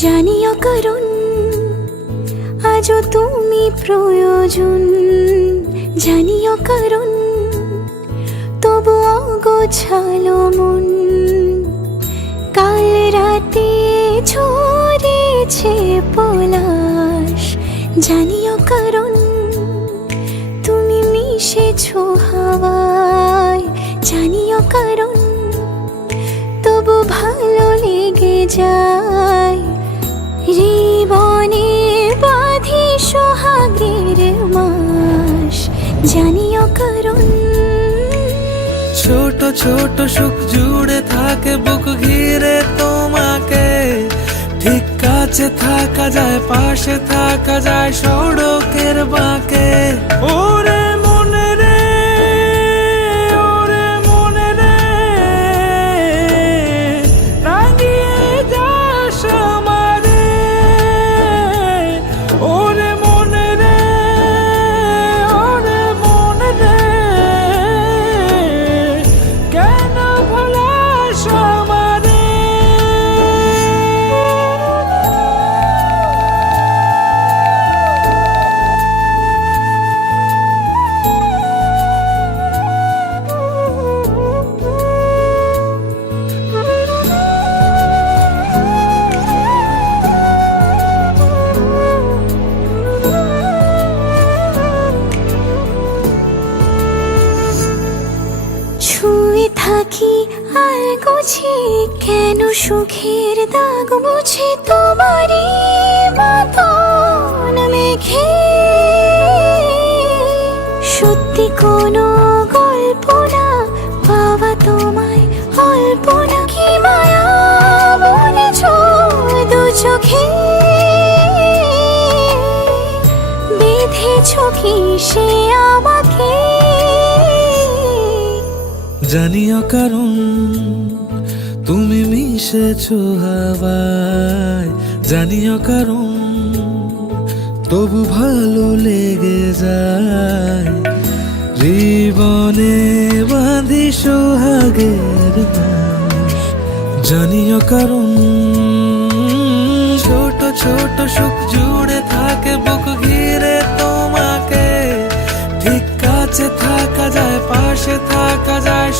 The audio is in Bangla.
জানিও কারণ আজও তুমি প্রয়োজন, জানিও কারণ তবু অগোছালো মন। কাল রাতে ঝরেছে পলাশ, জানিও কারণ তুমি মিশেছো হাওয়ায়, জানিও কারণ তবু ভালো লেগে যায়। জীবনে বাঁধি সোহাগের মাস, জানিও কারণ ছোট ছোট সুখ জুড়ে থাকে বুক ঘিরে তোমাকে। ঠিক কাছে থাকা যায়, পাশে থাকা যায় সড়কের বাঁকে। ওরে মনে রে, ওরে মনে রে, রাঙিয়ে যাস আমারে। ওরে মনে রে, ওরে মনে রে, কেন ভোলাস আমারে। ছুঁয়ে থাকি আর গোছে কেন সুখের দাগ মুছে তোমারই মতন মেঘে। সত্যি কোনো গল্প না পাওয়া তোমায় অল্প না, কি মায়া বলেছ দু চোখে। বেঁধেছ কি সে আমাকে, জানিও কারণ তুমি মিশেছো হাওয়ায়, জানিও কারণ তবু ভালো লেগে যায়। জীবনে বাঁধি সোহাগের মাস, জানিও কারণ ছোট ছোট সুখ জুড়ে থাকে বুক ঘিরে তোমাকে। ঠিক কাছে থাকা যায়, পাশে থাকা যায়